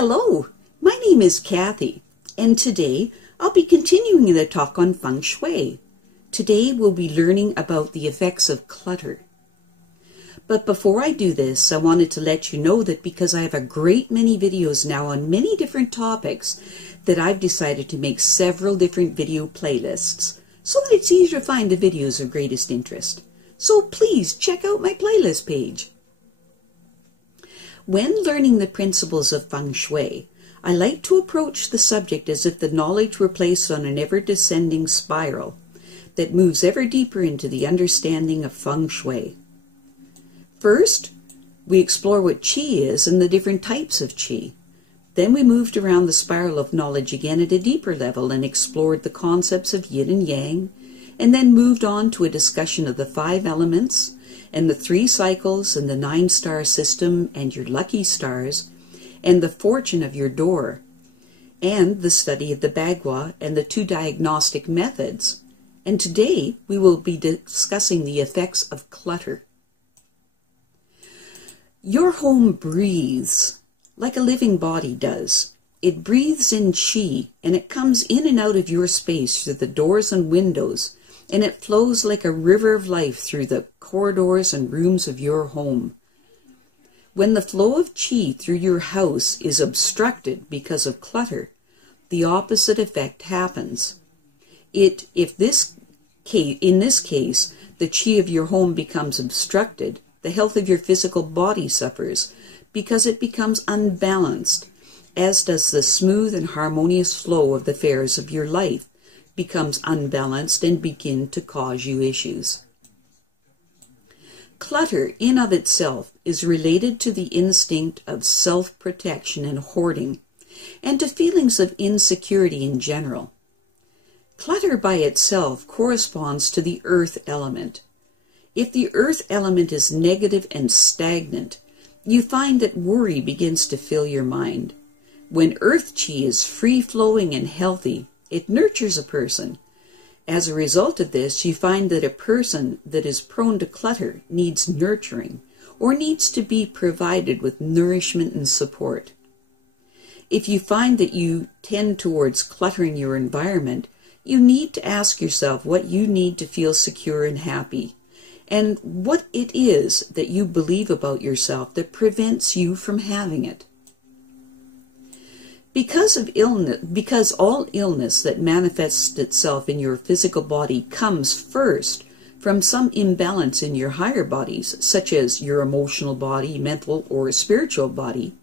Hello, my name is Kathy, and today I'll be continuing the talk on Feng Shui. Today we'll be learning about the effects of clutter. But before I do this, I wanted to let you know that because I have a great many videos now on many different topics, that I've decided to make several different video playlists so that it's easier to find the videos of greatest interest. So please check out my playlist page. When learning the principles of Feng Shui, I like to approach the subject as if the knowledge were placed on an ever-descending spiral that moves ever deeper into the understanding of Feng Shui. First, we explore what Qi is and the different types of Qi. Then we moved around the spiral of knowledge again at a deeper level and explored the concepts of Yin and Yang, and then moved on to a discussion of the 5 elements, and the 3 cycles, and the 9-star system, and your lucky stars, and the fortune of your door, and the study of the Bagua and the 2 diagnostic methods. And today we will be discussing the effects of clutter. Your home breathes like a living body does. It breathes in Qi, and it comes in and out of your space through the doors and windows, and it flows like a river of life through the corridors and rooms of your home. When the flow of Qi through your house is obstructed because of clutter, the opposite effect happens. In this case, the Qi of your home becomes obstructed. The health of your physical body suffers because it becomes unbalanced, as does the smooth and harmonious flow of the affairs of your life becomes unbalanced and begin to cause you issues. Clutter in of itself is related to the instinct of self-protection and hoarding, and to feelings of insecurity in general. Clutter by itself corresponds to the earth element. If the earth element is negative and stagnant, you find that worry begins to fill your mind. When earth Qi is free-flowing and healthy, it nurtures a person. As a result of this, you find that a person that is prone to clutter needs nurturing, or needs to be provided with nourishment and support. If you find that you tend towards cluttering your environment, you need to ask yourself what you need to feel secure and happy, and what it is that you believe about yourself that prevents you from having it. Because all illness that manifests itself in your physical body comes first from some imbalance in your higher bodies, such as your emotional body, mental, or spiritual body,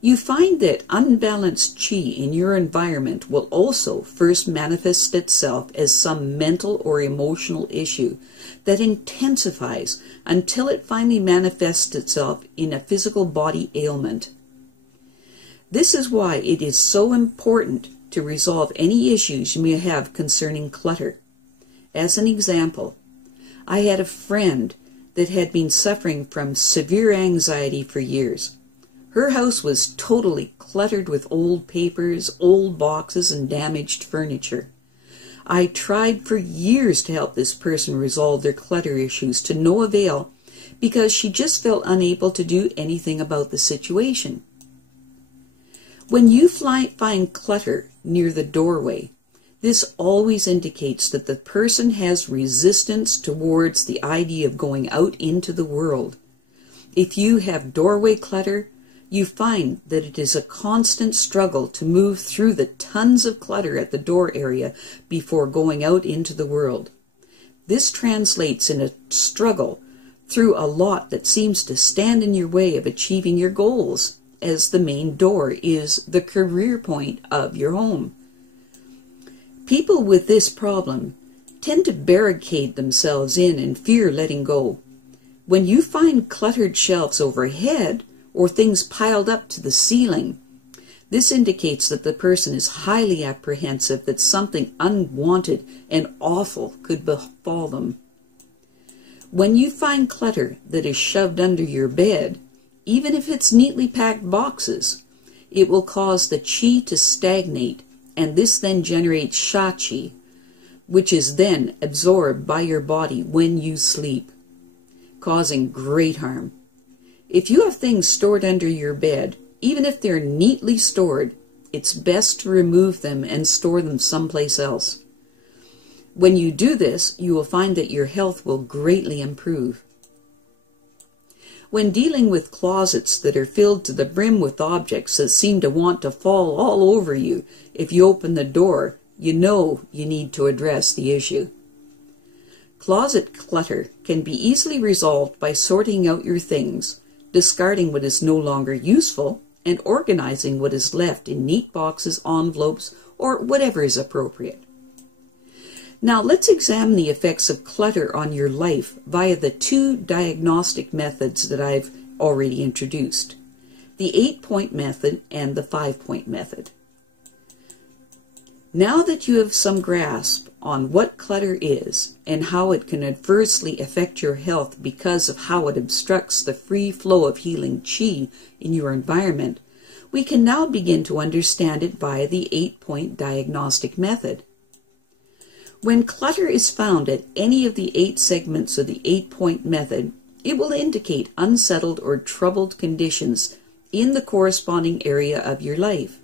you find that unbalanced Qi in your environment will also first manifest itself as some mental or emotional issue that intensifies until it finally manifests itself in a physical body ailment. This is why it is so important to resolve any issues you may have concerning clutter. As an example, I had a friend that had been suffering from severe anxiety for years. Her house was totally cluttered with old papers, old boxes, and damaged furniture. I tried for years to help this person resolve their clutter issues to no avail because she just felt unable to do anything about the situation. When you find clutter near the doorway, this always indicates that the person has resistance towards the idea of going out into the world. If you have doorway clutter, you find that it is a constant struggle to move through the tons of clutter at the door area before going out into the world. This translates in a struggle through a lot that seems to stand in your way of achieving your goals, as the main door is the career point of your home. People with this problem tend to barricade themselves in and fear letting go. When you find cluttered shelves overhead or things piled up to the ceiling, this indicates that the person is highly apprehensive that something unwanted and awful could befall them. When you find clutter that is shoved under your bed, even if it's neatly packed boxes, it will cause the Qi to stagnate, and this then generates Sha Qi, which is then absorbed by your body when you sleep, causing great harm. If you have things stored under your bed, even if they're neatly stored, it's best to remove them and store them someplace else. When you do this, you will find that your health will greatly improve. When dealing with closets that are filled to the brim with objects that seem to want to fall all over you if you open the door, you know you need to address the issue. Closet clutter can be easily resolved by sorting out your things, discarding what is no longer useful, and organizing what is left in neat boxes, envelopes, or whatever is appropriate. Now let's examine the effects of clutter on your life via the 2 diagnostic methods that I've already introduced, the 8-point method and the 5-point method. Now that you have some grasp on what clutter is and how it can adversely affect your health because of how it obstructs the free flow of healing chi in your environment, we can now begin to understand it via the 8-point diagnostic method. When clutter is found at any of the 8 segments of the 8-point method, it will indicate unsettled or troubled conditions in the corresponding area of your life.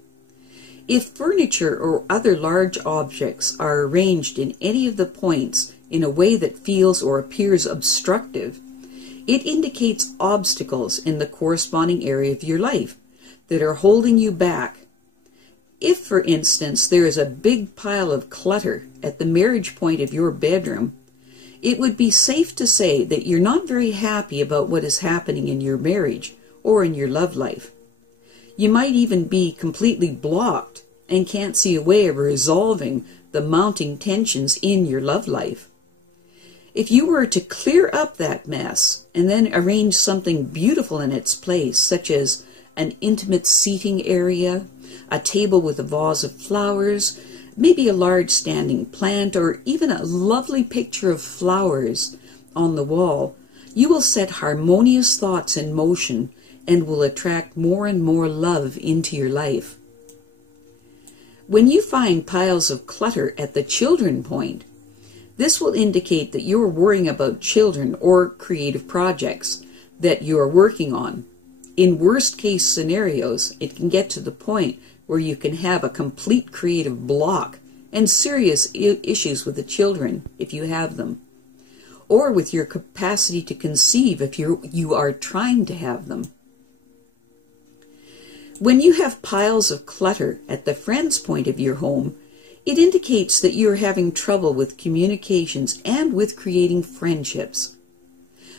If furniture or other large objects are arranged in any of the points in a way that feels or appears obstructive, it indicates obstacles in the corresponding area of your life that are holding you back. If, for instance, there is a big pile of clutter at the marriage point of your bedroom, it would be safe to say that you're not very happy about what is happening in your marriage or in your love life. You might even be completely blocked and can't see a way of resolving the mounting tensions in your love life. If you were to clear up that mess and then arrange something beautiful in its place, such as an intimate seating area, a table with a vase of flowers, maybe a large standing plant, or even a lovely picture of flowers on the wall, you will set harmonious thoughts in motion and will attract more and more love into your life. When you find piles of clutter at the children point, this will indicate that you're worrying about children or creative projects that you are working on. In worst case scenarios, it can get to the point where you can have a complete creative block and serious issues with the children if you have them, or with your capacity to conceive if you are trying to have them. When you have piles of clutter at the friend's point of your home, it indicates that you are having trouble with communications and with creating friendships.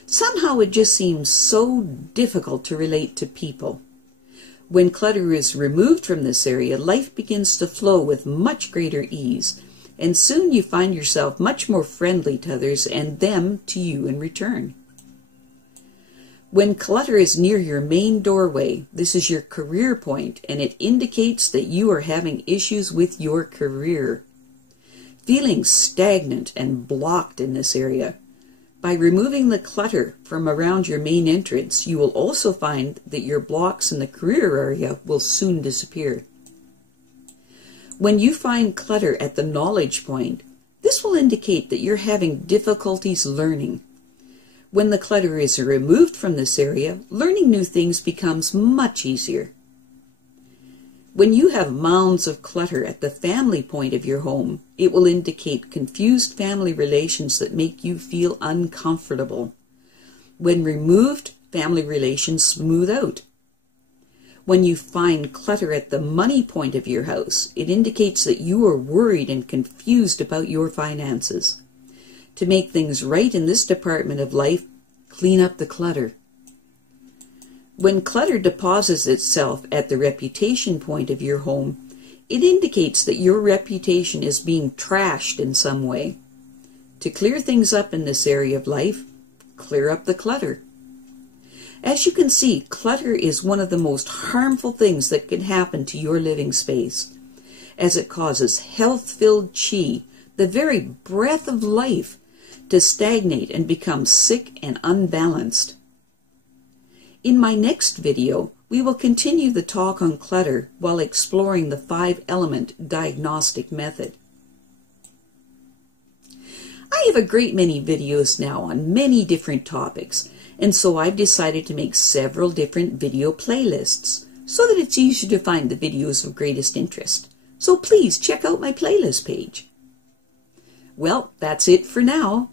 Somehow it just seems so difficult to relate to people. When clutter is removed from this area, life begins to flow with much greater ease, and soon you find yourself much more friendly to others and them to you in return. When clutter is near your main doorway, this is your career point, and it indicates that you are having issues with your career. Feeling stagnant and blocked in this area. By removing the clutter from around your main entrance, you will also find that your blocks in the career area will soon disappear. When you find clutter at the knowledge point, this will indicate that you're having difficulties learning. When the clutter is removed from this area, learning new things becomes much easier. When you have mounds of clutter at the family point of your home, it will indicate confused family relations that make you feel uncomfortable. When removed, family relations smooth out. When you find clutter at the money point of your house, it indicates that you are worried and confused about your finances. To make things right in this department of life, clean up the clutter. When clutter deposits itself at the reputation point of your home, it indicates that your reputation is being trashed in some way. To clear things up in this area of life, clear up the clutter. As you can see, clutter is one of the most harmful things that can happen to your living space, as it causes health-filled chi, the very breath of life, to stagnate and become sick and unbalanced. In my next video, we will continue the talk on clutter while exploring the 5-element diagnostic method. I have a great many videos now on many different topics, and so I've decided to make several different video playlists so that it's easier to find the videos of greatest interest. So please check out my playlist page. Well, that's it for now.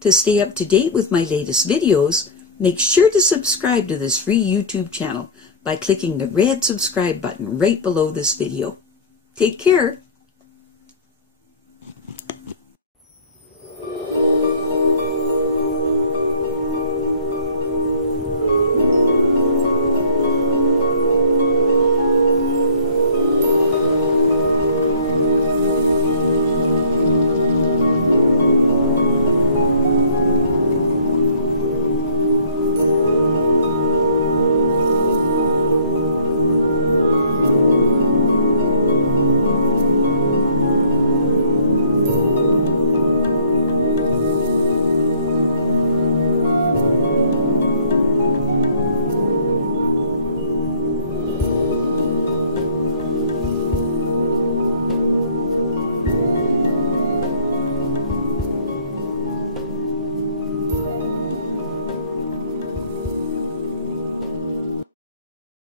To stay up to date with my latest videos, make sure to subscribe to this free YouTube channel by clicking the red subscribe button right below this video. Take care.